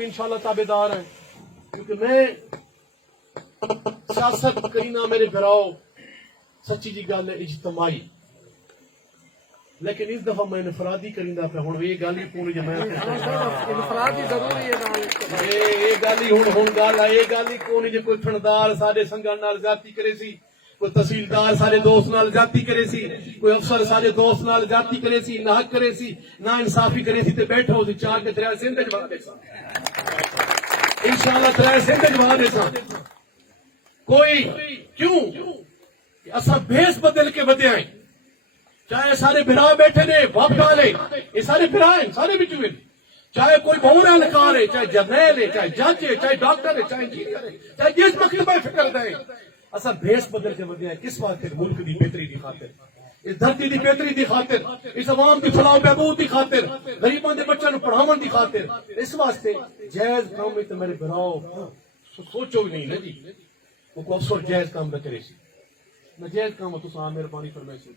بھی انشاءاللہ تابعدار ہیں، کیونکہ میں سیاست کرینا میرے بھراؤ سچی جی گل ہے اجتماعی، لیکن اس دفعہ میں انفرادی کریندا پہ ہوں یہ گل ہی پوری جماعت انفرادی ضروری ہے یہ گل ہی ہوں گل ہے، یہ گل ہی کون جی کوئی تھندار سارے سنگھن نال زیادتی کرے سی، کوئی تحصیلدار سارے دوست نال زیادتی کرے سی، کوئی افسر سارے دوست نال زیادتی کرے سی، نہ حق کرے سی، نہ انصافی کرے سی تے بیٹھا ہو سی چار کے دریا سندھ جوا دے سا انشاءاللہ دریا سندھ جوا دے سا کوئی کیوں کہ اساں بھیس بدل کے بدے آئیں، چاہے سارے بھرا بیٹھے نے باپ ڈالے یہ سارے بھرا ہیں سارے بچوے چاہے کوئی بہور اہلکار ہے، چاہے جرنیل ہے، چاہے جج ہے، چاہے ڈاکٹر ہے، چاہے انجینئر ہے، چاہے جس مکتبہ فکر دیں اصل بھیس بدل کے بدے ہیں کس واسطے ملک دی بہتری دی خاطر، اس دھرتی دی بہتری دی خاطر، اس عوام دی فلاح و بہبود دی خاطر، غریباں دے بچوں نوں پڑھاون دی خاطر، اس واسطے جائز کام ہے تے میرے بھراؤ سوچو بھی نہیں نا جی وہ کو افسر جائز کام نہ کرے سی نہ جائز کام تو سا مہربانی فرمائے سی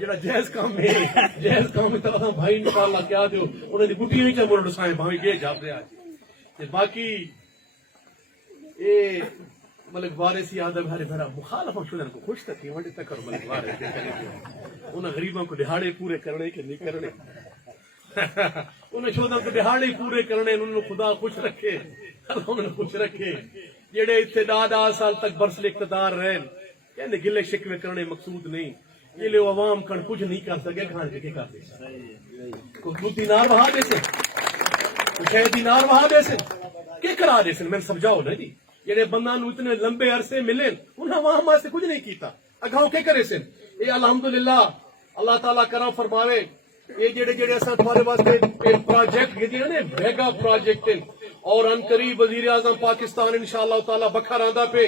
جڑا جائز کام ہے جائز کام ہے بھائی انشاءاللہ کیا دیو انہاں دی گٹیاں ہی چمڑ ڈسائیں بھاویں کے جاب دے اج تے باقی اے ملک وارث یاد ہے ہرے بھرا مخالف شدن کو خوش تھی وڈے تک کر ملک وارث انہاں غریباں کو دہاڑے پورے کرنے کہ نہیں کرنے انہیں شودوں کو دہاڑے پورے کرنے انہوں نے خدا خوش رکھے اللہ انہوں نے خوش رکھے جڑے اتنے دادا سال تک برسل اقتدار رہے کہنے گلے شکوے کرنے مقصود نہیں یہ لے عوام کن کچھ نہیں کر سکے کھانے کے کر دے کوئی دودھی نار بہا دے سے کوئی شہدی نار بہا دے سے کیا کرا دے سے میں سمجھاؤ نا جی جڑے بندہ نو اتنے لمبے عرصے ملے انہاں عوام واسطے کچھ نہیں کیتا اگاؤں کے کرے سے اے الحمدللہ اللہ تعالیٰ کرم فرماوے یہ جڑے جڑے اساں تمہارے واسطے پروجیکٹ گدی نے میگا پروجیکٹ اور ان قریب وزیر اعظم پاکستان انشاءاللہ تعالی بکھر آندا پہ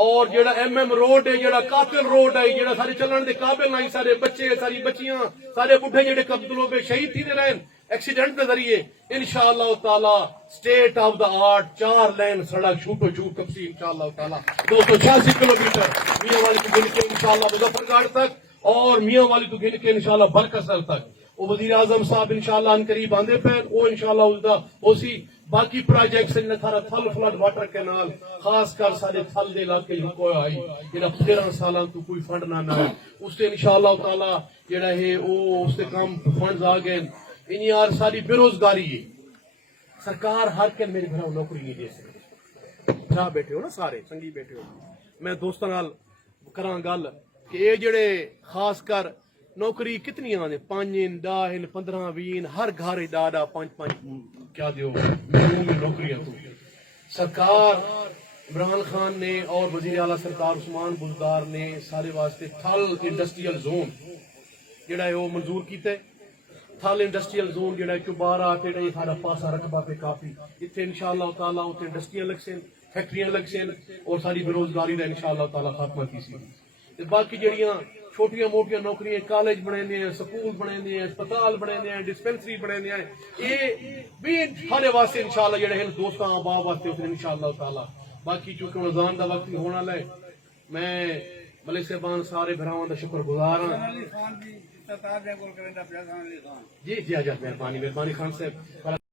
اور جڑا ایم ایم روڈ ہے جڑا قاتل روڈ ہے جڑا سارے چلن دے قابل نہیں سارے بچے ساری بچیاں سارے بڈھے جڑے قتلوں پہ شہید تھی دے رہن ایکسیڈنٹ کے ذریعے انشاءاللہ تعالی سٹیٹ آف دا آرٹ 4 لین سڑک چھوٹو چھوٹ تفصیل انشاءاللہ تعالی 286 کلومیٹر میاں والی تو گن کے انشاءاللہ مظفر گڑھ تک اور میاں والی تو گن کے انشاءاللہ برکسر تک وہ وزیر اعظم صاحب انشاءاللہ ان قریب آندے پہ وہ انشاءاللہ اس دا اسی باقی پروجیکٹس ان تھارا تھل فلڈ واٹر کینال خاص کر سارے تھل دے علاقے ہی کوئی آئی جڑا 13 سالاں تو کوئی فنڈ نہ اس سے انشاءاللہ تعالی جڑا ہے وہ اس سے کام فنڈز آ گئے ان یار ساری بے روزگاری ہے سرکار ہر کے میرے گھر نوکری نہیں دے سکتی جہاں بیٹھے ہو نا سارے چنگی بیٹھے ہو میں دوستاں نال کراں گل کہ یہ جڑے خاص کر نوکری کتنی آنے 5 10 15 20 ہر گھر ڈاڈا 5 کیا دیو نوکریاں تو سرکار عمران خان نے اور وزیر اعلیٰ سرکار عثمان بزدار نے سارے واسطے تھل انڈسٹریل زون جڑا ہے وہ منظور کیتے تھل انڈسٹریل زون جڑا ہے چوبارہ تے جڑا سارا پاسا رقبہ پہ کافی اتنے انشاءاللہ تعالی اتنے انڈسٹریاں لگ سن فیکٹریاں لگ سن اور ساری بے روزگاری کا انشاءاللہ تعالی خاتمہ کی سی باقی جڑیاں چھوٹیاں موٹیاں نوکریاں کالج بنے ہیں سکول بنے ہیں اسپتال بنے ہیں ڈسپینسری بنے ہیں یہ بھی سارے واسطے انشاءاللہ جڑے ہیں دوستاں باپ واسطے انشاءاللہ تعالی باقی چونکہ رمضان دا وقت ہونا لے میں ملک صاحبان سارے بھراواں دا شکر گزار ہاں جی جی مہربانی خان صاحب